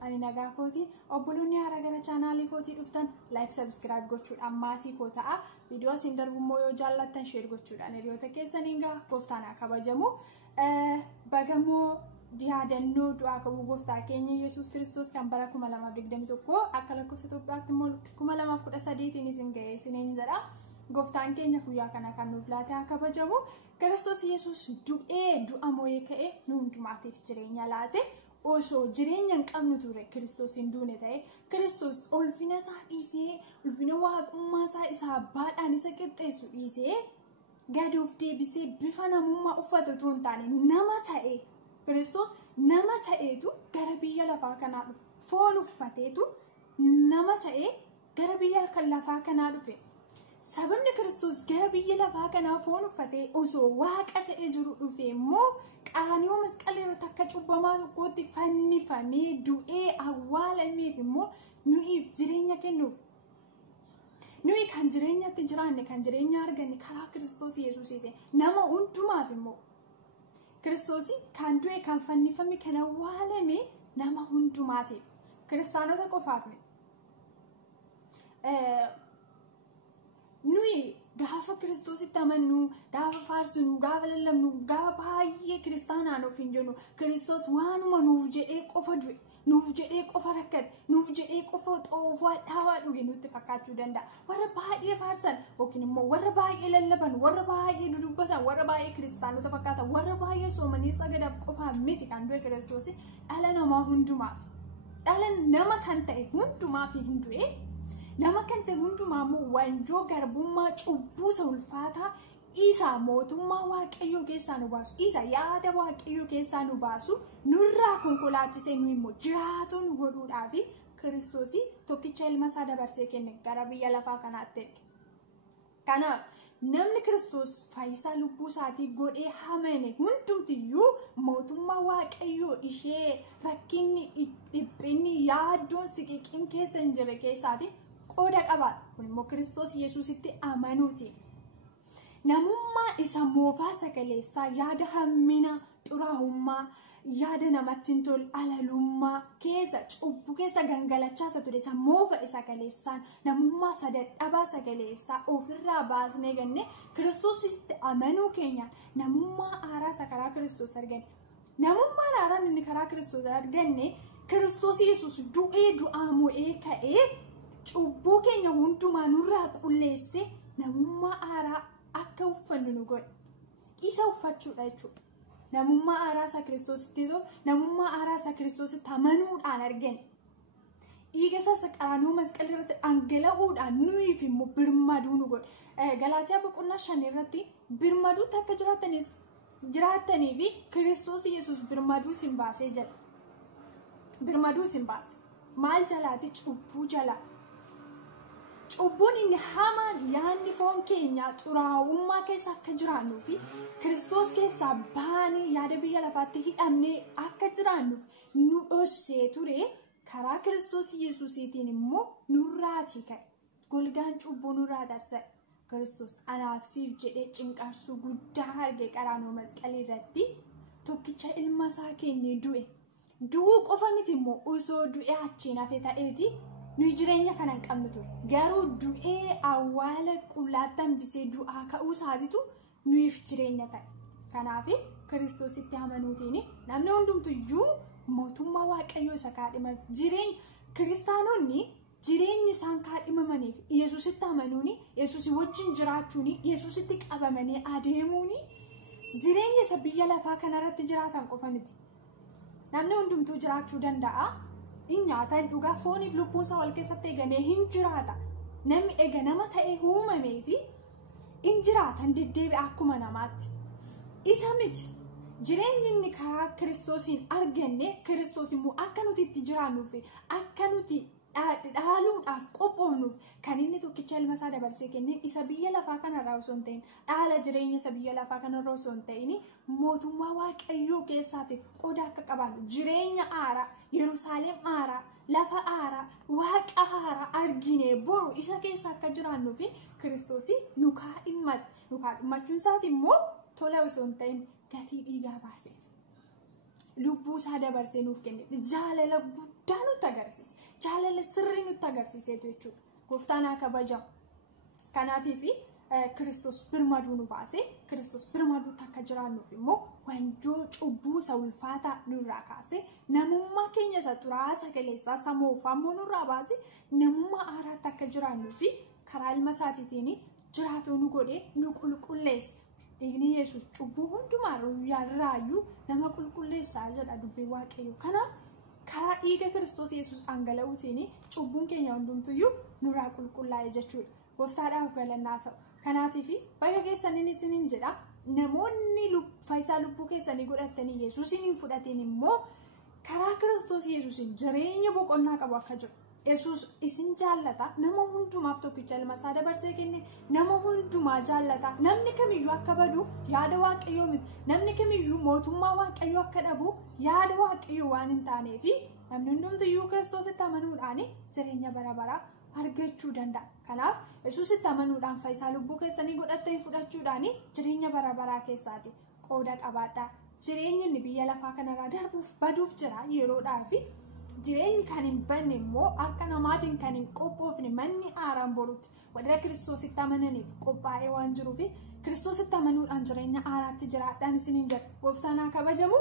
Ani nagaa kooti obboloonni haaraa gara chaanaalii kootii dhuftan like subscribe gochuudhaan maatii koo ta'a viidiyoo isin darbummoo yoo jaallattan share gochuudhaan hiriyoota keessaniin gaa gooftaan haa kabajamu bagamoo yaadannoo du'aa ka'uu gooftaa keenya Yesuus Kiristoos kan bara 2021 akka lakkoofsa Itoophiyaatti immoo 2013 isin ga'ee isiniin jedha gooftaan keenya guyyaa kana kan nuuf laate haa kabajamu Kiristoos Yesuus du'ee du'a moo'ee ka'ee nu hundumaatiif jireenya laate osoo jireenya hin qabnu ture Kiristoos hin duune ta'e Kiristoos ulfina isaa dhiisee ulfina waaqummaa isaa isa abbaadhaan isa qixxeessu dhiisee gadi of deebisee bifa namummaa uffatu utuu hin taane nama ta'e Kiristoos nama ta'eetu gara biyya lafaa kanaa dhufe foon uffateetu nama ta'e gara biyya lafaa kanaa dhufe sababni Kiristoos gara biyya lafaa kanaa foon uffatee osoo waaqa ta'ee jiru dhufe immoo qaanii masqalii irratti akka cubbamaa tokkotti fannifamee du'ee awwaalameef immoo nuyi jireenya kennuuf nuyi kan jireenyatti jiraanne kan jireenya arganne karaa Kiristoos Yesuusiiti nama hundumaaf immoo Kiristoos kan du'e kan fannifame kan awwaalame nama hundumaati kiristaanota qofaaf nuyi gaafa Kiristoositti amannu gaafa faarsinu gaafa lallabnu gaafa baay'ee kiristaanaan of hin jennu Kiristoos waanuma nuuf jedhee qofa du'e nuuf jedhee qofa rakkate nuuf jedhee qofa xoofaa dhaawaa dhuge nutti fakkaachuu danda'a warra baay'ee faarsan yookiin immoo warra baay'ee lallaban warra baay'ee dudubbatan warra baay'ee kiristaanota fakkaatan warra baay'ee soomanii sagadaaf qofa miti kan du'e Kiristoos dhala namaa hundumaaf dhala nama kan ta'e hundumaaf hin du'e nama kan ta'e hundumaa immoo wanjoo garbummaa cubbuu ulfaataa isa mootummaa waaqayyoo keessaa nu baasu isa yaada waaqayyoo keessaa nu baasu nurraa konkolaachisee nu immoo jiraatu nu godhuudhaaf Kiristoos tokkicha ilma isaa dabarsee kenne gara biyya lafaa kanaatti erge. Kanaaf namni Kiristoos fayyisaa lubbuu isaatii godhee amane hundumtiyyuu mootummaa waaqayyoo ishee rakkinni dhiphinni yaaddoon siqiqiin keessa hin jirre keessaati qooda qaba kun immoo Kiristoos Yesuusitti amanuuti. Namummaa isa moofaa sagaleessaa yaada hammina xuraa'ummaa yaada namatti hin tolu alalummaa keessa cubbuu keessa gangalachaa isa ture isa moofa isa sagaleessaan namummaa isa dadhabaa sagaleessaa ofirraa baasnee ganne Kiristoositti amanuu keenyaan namummaa haaraa isa karaa Kiristoos arganne namummaan haaraan inni karaa Kiristoos arganne Kiristoos Yesuus du'ee du'aa moo'ee ka'ee cubbuu keenya hundumaa nurraa qulleesse namummaa haaraa akka uffannu nu godhe isa uffachuudha jechuudha namummaa haaraa isa Kiristoositti namummaa haaraa isa Kiristoositti amanuudhaan argine dhiiga isaa qaraanoo masqalii irratti dhangala'uudhaan nuyiif immoo birmaduu nu godhe Galaatiyaa boqonnaa 5 irratti birmaduutti akka jiraatanii fi Kiristoos Yesuus birmaduu sin baasee jedha birmaduu sin baase maal jalaati cubbuu jalaa cubbuun inni hamaan yaadni foon keenya xuraa'ummaa keessa akka jiraannuuf Kiristoos keessaa baanee yaada biyya lafaatti hidhamnee akka jiraannuuf nu dhossee ture karaa Kiristoos Yesuusiitiin immoo nurraatii ka'e golgaan cubbuu nurraa darsa'e Kiristoos anaaf siif jedhee cinqarsuu guddaa arge qaraanoo masqalii irratti tokkicha ilma isaa kennee du'uu qofa miti immoo osoo du'ee achiin hafe ta'eeti nu jireenya kana hin qabnu ture garuu du'ee awwaala qullaatti hambisee du'aa ka'uu isaatitu nuuf jireenya ta'e kanaaf Kiristoositti amanuutiin namni hundumtuyyuu mootummaa waaqayyoo isa kaadhimaaf jireenya kiristaanonni jireenyi isaan kaadhimamaniif Yesuusitti amanuuni Yesuusii wajjin jiraachuuni Yesuusitti qabamanii adeemuuni jireenya isa biyya lafaa kanarratti jiraatan qofa miti namni hundumtuu jiraachuu danda'a nyaata dhugaa fooniif lubbuun isaa wal keessatti eegamee hin jiraata namni eega nama ta'ee uumameeti hin jiraatan deddeebi'aa akkuma namaatti isa miti jireenyi inni karaa Kiristoosiin arganne Kiristoos immoo akka nuti itti jiraannuuf akka nuti dhaaluudhaaf qophoonuuf kan inni tokkicha ilma isaa dabarsee kenne isa biyya lafaa kanarraa osoo hin ta'in dhaala jireenya isa biyya lafaa kanarraa osoo hin ta'in mootummaa waaqayyoo keessaati qooda akka qabaannu jireenya haaraa Yerusaalem haaraa lafa haaraa waaqa haaraa argine boru isa keessa akka jiraannuuf Kiristoos nu kaadhimmata nu kaadhimmachuun isaati immoo tola osoo hin ta'in gatii dhiigaa baaseeti. Lubbuu isaa dabarsee nuuf kenne. Jaalala guddaa nutti agarsiise. Jaalala sirrii nutti agarsiiseetu jechuudha. Gooftaan haa kabajamu. Kanaatiif Kiristoos birmaduu nu baase. Kiristoos birmaduutti akka jiraannuuf immoo wanjoo cubbuu isa ulfaataa nurraa kaase. Namummaa keenya isa xuraa'aa sagaleessaa sammuu nurraa baase. Namummaa haaraatti akka jiraannuufi karaa ilma isaatiitiin jiraatu nu godhee nu qulqulleesse. Dhiigni Yesuus cubbuu hundumaa irraayyuu nama qulqulleessaa jedha dubbiin Waaqayyoo. Kanaaf karaa dhiiga Kiristoos Yesuus dhangala'uutiin cubbuun keenya hundumtuyyuu nurraa qulqullaa'e jechuudha. Gooftaadhaaf galannaa ta'u. Kanaatiif bakka keessaniin isiniin jedha namoonni fayyisaa lubbuu keessanii godhatanii Yesuusin fudhatiin immoo karaa Kiristoos Yesuusin jireenya boqonnaa qabu akka jiru. Yesuus isin jaallata. Nama hundumaaf tokkicha ilma isaa dabarsee kenne. Nama hundumaa jaallata. Namni kamiyyuu akka badu yaada Waaqayyoo miti. Namni kamiyyuu mootummaa Waaqayyoo akka dhabu yaada Waaqayyoo waan hin taaneefi namni hundumtiyyuu Kiristoositti amanuudhaan jireenya bara baraa argachuu danda'a. Kanaaf Yesuusitti amanuudhaan fayyisaa lubbuu keessanii godhattanii fudhachuudhaan jireenya bara baraa keessaati qooda qabaadhaa. Jireenyi inni biyya lafaa kanarraa darbuuf baduuf jira yeroodhaaf. Jireenyi kan hin banne immoo harka namaatiin kan hin qophoofne manni haaraan borutti warra Kiristoositti amananiif qophaa'ee waan jiruuf Kiristoositti amanuudhaan jireenya haaraatti jiraadhaan isiniin jedha. Gooftaan haa kabajamu.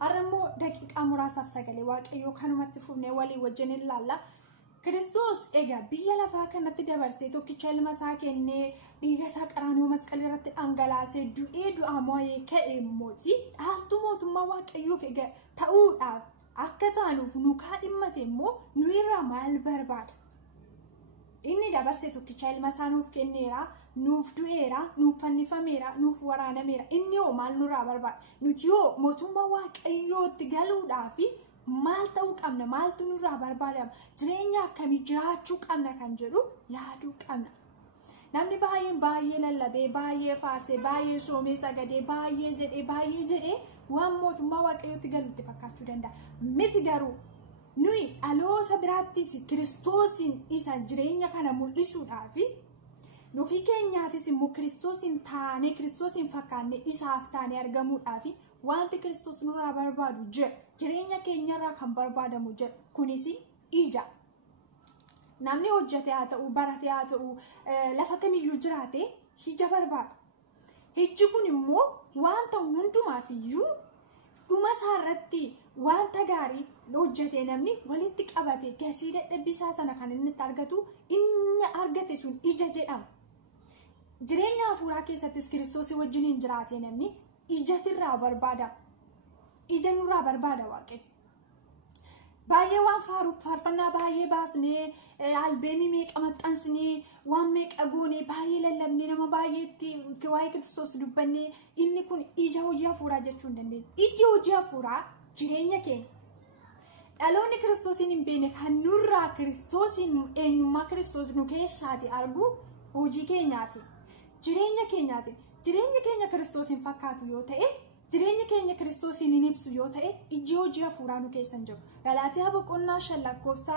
Har'a immoo daqiiqaa muraasaaf sagalee Waaqayyoo kanumatti fufnee walii wajjin ilaalla. Kiristoos egaa biyya lafaa kanatti dabarsee tokkicha ilma isaa kennee dhiiga isaa qaraanioo masqalii irratti dhangalaasee du'ee du'aa mo'ee ka'e immooti dhaaltuu mootummaa Waaqayyoof egaa ta'uudhaaf akka taanuuf nu kaadhimmate immoo nu irraa maal barbaada? Inni dabarsee tokkicha ilma isaa nuuf kenneera, nuuf du'eera, nuuf fannifameera, nuuf waraanameera. Inni hoo maal nurraa barbaada? Nuti hoo mootummaa Waaqayyootti galuudhaaf maal ta'uu qabna? Maaltu nurraa barbaadama? Jireenya akkamii jiraachuu qabna kan jedhu yaaduu qabna. Namni baay'ee lallabee, baay'ee faarsee, baay'ee soomee sagadee, baay'ee jedhee waan mootummaa Waaqayyootti galuutti fakkaachuu danda'a. Miti garuu nuyi dhaloota biraattis Kiristoosiin isa jireenya kana mul'isuudhaaf nufi keenyaafis immoo Kiristoosiin taanee Kiristoosiin fakkaannee isaaf taanee argamuudhaaf wanti Kiristoos nurraa barbaadu jira. Jireenya keenyarraa kan barbaadamu jira. Kunis ija. Namni hojjete haa ta'u, barate haa ta'u, lafa kamiyyuu jiraate ija barbaada. Iji kun immoo wanta hundumaaf iyyuu dhuma isaarratti wanta gaarii hojjete namni walitti qabate gatii dadhabbisaa sana kan inni itti argatu inni argate sun ija jedhama. Jireenya hafuuraa keessattis Kiristoosii wajjin hin jiraate namni ijatirraa barbaada. Ija nurraa barbaada Waaqayyo. Baay'ee waan faarfannaa baay'ee baasnee albeemii meeqa maxxansnee waan meeqa goonee baay'ee lallabnee nama baay'eetti waa'ee Kiristoos dubbannee inni kun ija hojii hafuuraa jechuu hin dandeenye. Iji hojii hafuuraa jireenya keenya. Dhaloonni Kiristoosiin hin beekne kan nurraa Kiristoosiin eenyummaa Kiristoos nu keessaati argu hojii keenyaati. Jireenya keenyaati. Jireenya keenya Kiristoosiin fakkaatu yoo ta'e, jireenya keenya Kiristoosiin hin ibsu yoo ta'e, iji hojii hafuuraa nu keessa hin jiru. Galaatiyaa boqonnaa 5 lakkoofsa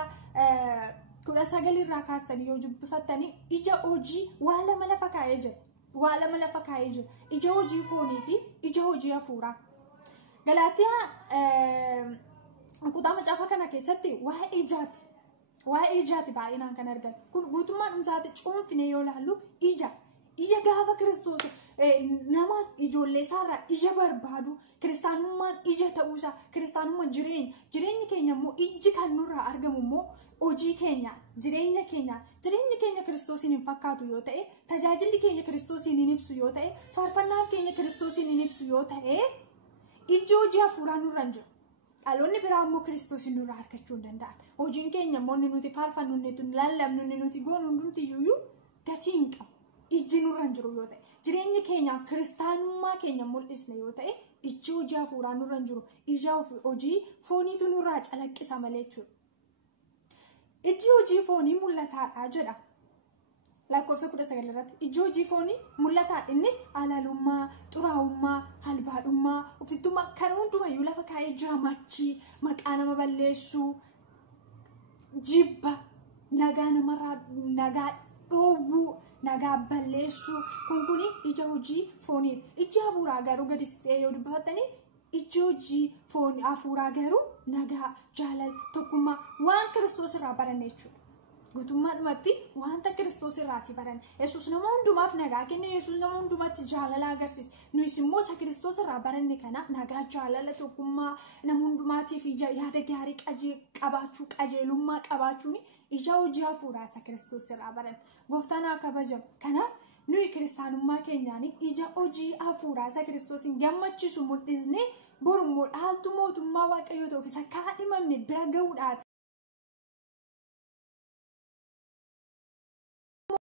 19 irraa kaastanii yoo dubbifattanii ija hojii waa lama lafa kaa'ee jira. Waa lama lafa kaa'ee jira. Ija hojii foonii fi ija hojii hafuuraa. Galaatiyaa kutaa macaafa kana keessatti waa'ee ijaati. Waa'ee ijaati baay'inaan kan argamu. Kun guutummaa dhumsaatti cuunfine yoo ilaallu ija. Ija gaafa Kiristoos nama ijoollee isaarraa ija barbaadu kiristaanummaan ija ta'uusaa kiristaanummaan jireenyi keenya immoo iji kan nurraa argamu immoo hojii keenya jireenya keenya Kiristoosiin hin fakkaatu yoo ta'e tajaajilli keenya Kiristoosiin hin ibsu yoo ta'e faarfannaan keenya Kiristoosiin hin ibsu yoo ta'e iji hojii hafuuraa nurra hin jiru. Dhaloonni biraa immoo Kiristoosiin nurraa argachuu hin danda'an. Hojiin keenya immoo inni nuti faarfannu inni lallabnu inni nuti goonu hundumtiyyuu gatii hin qabu. Iji nurra hin jiru yoo ta'e jireenyi keenya kiristaanummaa keenya mul'isne yoo ta'e iji hojii hafuuraa nurra hin jiru. Ija hojii fooniitu nurraa calaqqisa malee jechuudha. Iji hojii foonii mul'ataadha jedha. Lakkoofsa 19 irratti iji hojii foonii mul'ataadha. Innis halalummaa, xuraa'ummaa, halbaadhummaa, ofittummaa kan hundumayyuu lafa kaa'ee jira. Machii, maqaa nama balleessuu, jibba, nagaa namarraa nagaa dhoowwuu, nagaa balleessuu kun ija hojii foonii ija hafuuraa garuu gadi sittee yoo dubbattanii ija hojii foon hafuuraa garuu nagaa jaalala tokkummaa waan Kiristoos irraa baranne jechuudha. Guutummaadhumatti wanta Kiristoos irraati baranne. Yesuus nama hundumaaf nagaa kenne, Yesuus nama hundumaatti jaalala agarsiisa. Nuyis immoo isa Kiristoos irraa baranne kana nagaa jaalala tokkummaa nama hundumaatiif yaada gaarii qabaachuu qajeelummaa qabaachuun ija hojii hafuuraa isa Kiristoos irraa baranne. Gooftaan haa kabajamu. Kanaaf nuyi kiristaanummaa keenyaan ija hojii hafuuraa isa Kiristoosiin gammachiisu mul'isnee borummoo dhaaltu mootummaa Waaqayyoo ta'uuf isa kaadhimamne bira ga'uudhaaf